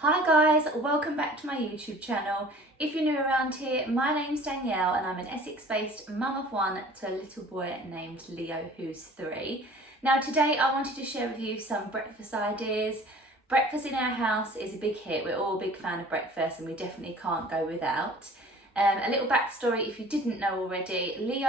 Hi guys, welcome back to my YouTube channel. If you're new around here, my name's Dannielle and I'm an Essex-based mum of one to a little boy named Leo who's 3. Now today I wanted to share with you some breakfast ideas. Breakfast in our house is a big hit. We're all a big fan of breakfast and we definitely can't go without. A little backstory if you didn't know already, Leo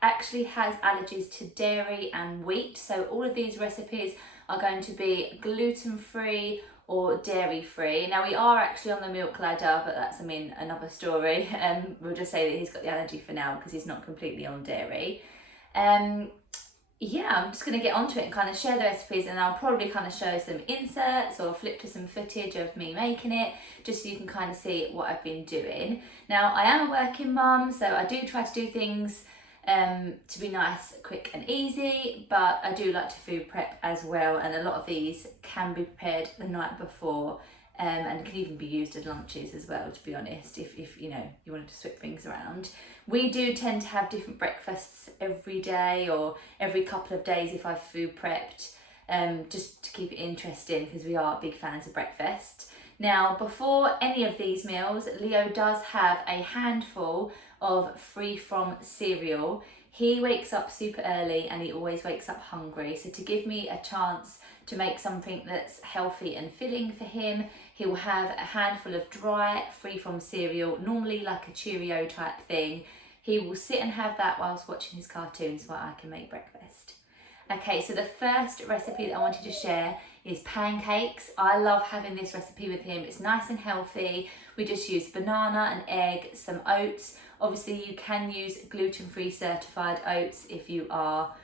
actually has allergies to dairy and wheat, so all of these recipes are going to be gluten-free or dairy-free. Now we are actually on the milk ladder, but that's another story. We'll just say that he's got the allergy for now because he's not completely on dairy. Yeah, I'm just going to get onto it and kind of share the recipes, and I'll probably kind of show some inserts or flip to some footage of me making it, just so you can kind of see what I've been doing. Now, I am a working mum, so I do try to do things to be nice, quick and easy, but I do like to food prep as well, and a lot of these can be prepared the night before and can even be used as lunches as well, to be honest, if you know you wanted to switch things around. We do tend to have different breakfasts every day or every couple of days if I've food prepped, just to keep it interesting because we are big fans of breakfast. Now, before any of these meals, Leo does have a handful of free from cereal. He wakes up super early and he always wakes up hungry. So to give me a chance to make something that's healthy and filling for him, he will have a handful of dry free from cereal, normally like a Cheerio type thing. He will sit and have that whilst watching his cartoons while I can make breakfast. Okay, so the first recipe that I wanted to share is pancakes. I love having this recipe with him. It's nice and healthy. We just use banana, an egg, some oats. Obviously you can use gluten-free certified oats if you are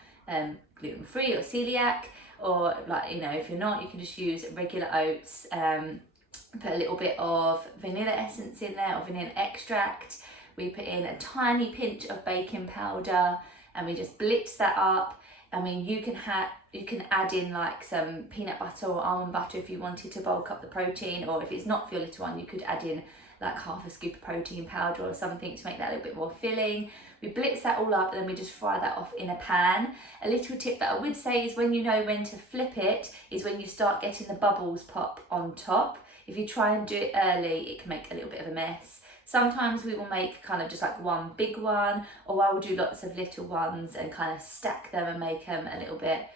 gluten-free or celiac, or if you're not, you can just use regular oats. Put a little bit of vanilla essence in there or vanilla extract. We put in a tiny pinch of baking powder and we just blitz that up. I mean, you can add in like some peanut butter or almond butter if you wanted to bulk up the protein, or if it's not for your little one, you could add in like half a scoop of protein powder or something to make that a little bit more filling. We blitz that all up and then we just fry that off in a pan. A little tip that I would say is when you know when to flip it is when you start getting the bubbles pop on top. If you try and do it early, it can make a little bit of a mess. Sometimes we will make kind of just like one big one, or I will do lots of little ones and kind of stack them and make them a little bit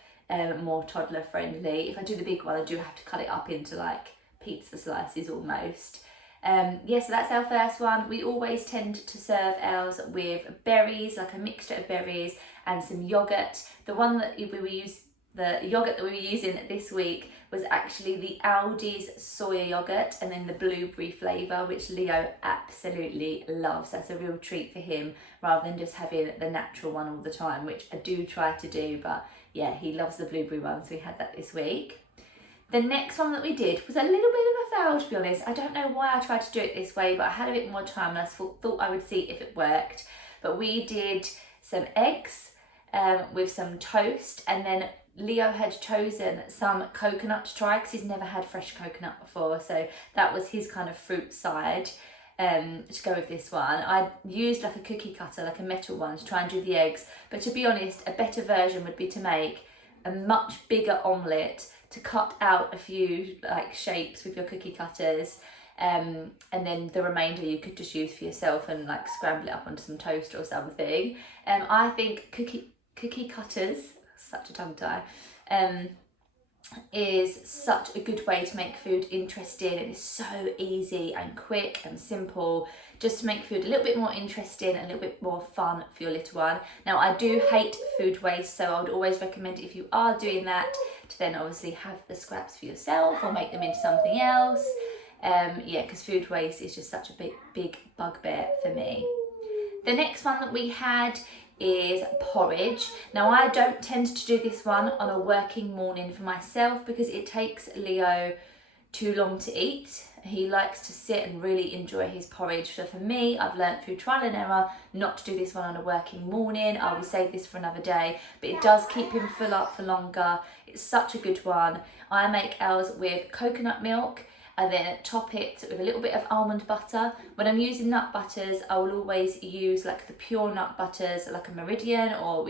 more toddler friendly. If I do the big one, I do have to cut it up into like pizza slices almost. So that's our first one. We always tend to serve ours with berries, like a mixture of berries and some yogurt. The yogurt that we were using this week was actually the Aldi's soya yogurt and then the blueberry flavour, which Leo absolutely loves. That's a real treat for him rather than just having the natural one all the time, which I do try to do, but yeah, he loves the blueberry one, so we had that this week. The next one that we did was a little bit of a fail, to be honest. I don't know why I tried to do it this way, but I had a bit more time and I thought I would see if it worked. But we did some eggs with some toast, and then Leo had chosen some coconut to try because he's never had fresh coconut before, so that was his kind of fruit side to go with this one. I used like a cookie cutter, like a metal one, to try and do the eggs, but to be honest, a better version would be to make a much bigger omelette, to cut out a few like shapes with your cookie cutters, and then the remainder you could just use for yourself and like scramble it up onto some toast or something. I think cookie cutters, such a tongue tie, is such a good way to make food interesting. It is so easy and quick and simple, just to make food a little bit more interesting and a little bit more fun for your little one. Now, I do hate food waste, so I would always recommend, if you are doing that, to then obviously have the scraps for yourself or make them into something else. Because food waste is just such a big bugbear for me. The next one that we had is porridge. Now, I don't tend to do this one on a working morning for myself because it takes Leo too long to eat. He likes to sit and really enjoy his porridge. So for me, I've learnt through trial and error not to do this one on a working morning. I will save this for another day, but it does keep him full up for longer. It's such a good one. I make ours with coconut milk and then top it with a little bit of almond butter. When I'm using nut butters, I will always use like the pure nut butters, like a Meridian, or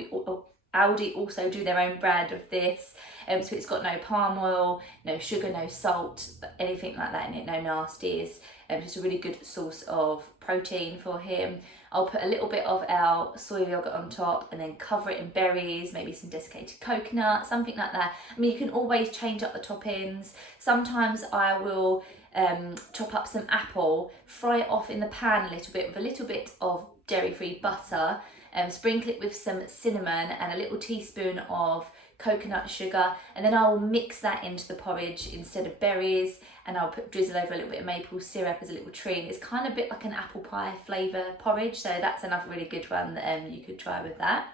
Aldi also do their own brand of this. So it's got no palm oil, no sugar, no salt, anything like that in it, no nasties. Just a really good source of protein for him. I'll put a little bit of our soy yogurt on top and then cover it in berries, maybe some desiccated coconut, something like that. I mean, you can always change up the toppings. Sometimes I will chop up some apple, fry it off in the pan a little bit with a little bit of dairy-free butter, sprinkle it with some cinnamon and a little teaspoon of coconut sugar, and then I'll mix that into the porridge instead of berries, and I'll drizzle over a little bit of maple syrup as a little treat. It's kind of a bit like an apple pie flavour porridge, so that's another really good one that you could try with that.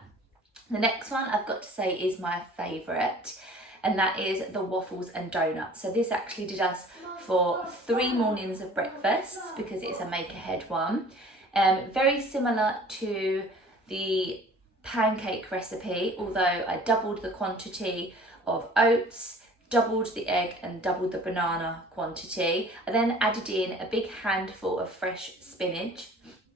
The next one I've got to say is my favourite, and that is the Waffles and Donuts. So this actually did us for 3 mornings of breakfast because it's a make ahead one. Very similar to the Pancake Recipe, although I doubled the quantity of oats, doubled the egg and doubled the banana quantity. I then added in a big handful of fresh spinach,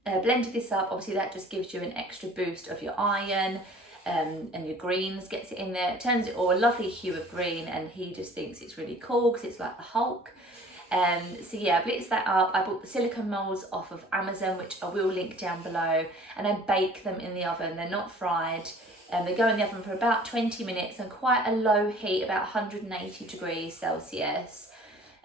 blended this up. Obviously that just gives you an extra boost of your iron, and your greens, gets it in there. It turns it all a lovely hue of green, and he just thinks it's really cool because it's like the Hulk. So yeah, I blitzed that up. I bought the silicone molds off of Amazon, which I will link down below, and I bake them in the oven. They're not fried. They go in the oven for about 20 minutes on quite a low heat, about 180 degrees Celsius.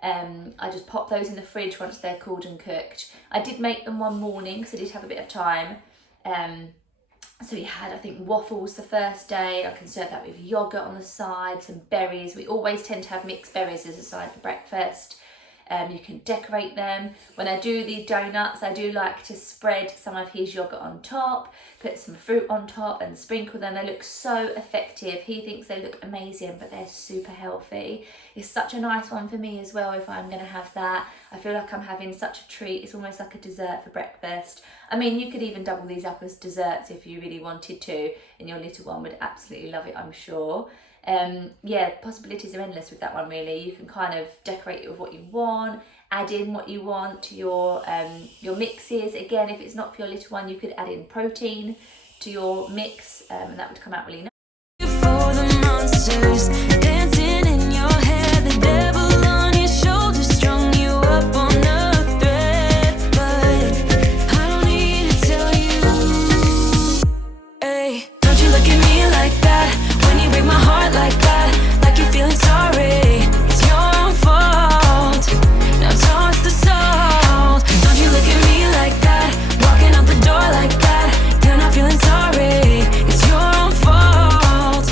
I just pop those in the fridge once they're cooled and cooked. I did make them one morning, so I did have a bit of time. So we had, I think, waffles the first day. I can serve that with yogurt on the side, some berries. We always tend to have mixed berries as a side for breakfast. You can decorate them. When I do the donuts, I do like to spread some of his yogurt on top, put some fruit on top and sprinkle them. They look so effective. He thinks they look amazing, but they're super healthy. It's such a nice one for me as well if I'm going to have that. I feel like I'm having such a treat. It's almost like a dessert for breakfast. I mean, you could even double these up as desserts if you really wanted to, and your little one would absolutely love it, I'm sure. Yeah, possibilities are endless with that one really. You can kind of decorate it with what you want, add in what you want to your mixes. Again, if it's not for your little one, you could add in protein to your mix, and that would come out really nice. For the monsters dancing in your head, the devil on your shoulder strung you up on a thread, but I don't need to tell you. Hey, don't you look at me like that when you break my heart like that, like you're feeling sorry. It's your own fault. Now toss the salt. Don't you look at me like that, walking out the door like that. You're not feeling sorry. It's your own fault.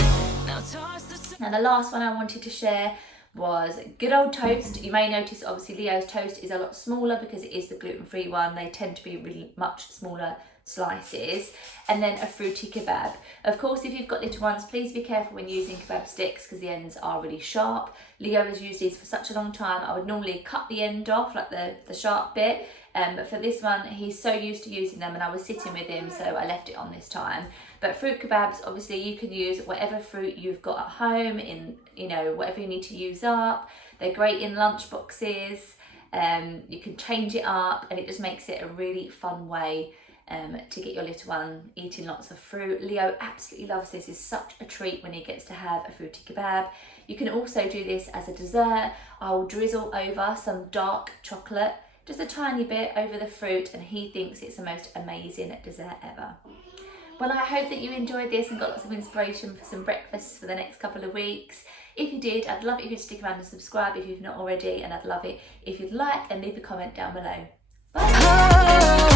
Now toss the salt. Now the last one I wanted to share was good old toast. You may notice obviously Leo's toast is a lot smaller because it is the gluten-free one. They tend to be really much smaller slices, and then a fruity kebab. Of course, if you've got little ones, please be careful when using kebab sticks because the ends are really sharp. Leo has used these for such a long time. I would normally cut the end off, like the sharp bit, but for this one he's so used to using them, and I was sitting with him, so I left it on this time. But fruit kebabs, obviously you can use whatever fruit you've got at home, in whatever you need to use up. They're great in lunch boxes. You can change it up, and it just makes it a really fun way to get your little one eating lots of fruit. Leo absolutely loves this. It's such a treat when he gets to have a fruity kebab. You can also do this as a dessert. I'll drizzle over some dark chocolate, just a tiny bit over the fruit, and he thinks it's the most amazing dessert ever. Well, I hope that you enjoyed this and got lots of inspiration for some breakfasts for the next couple of weeks. If you did, I'd love it if you'd stick around and subscribe if you've not already, and I'd love it if you'd like and leave a comment down below. Bye!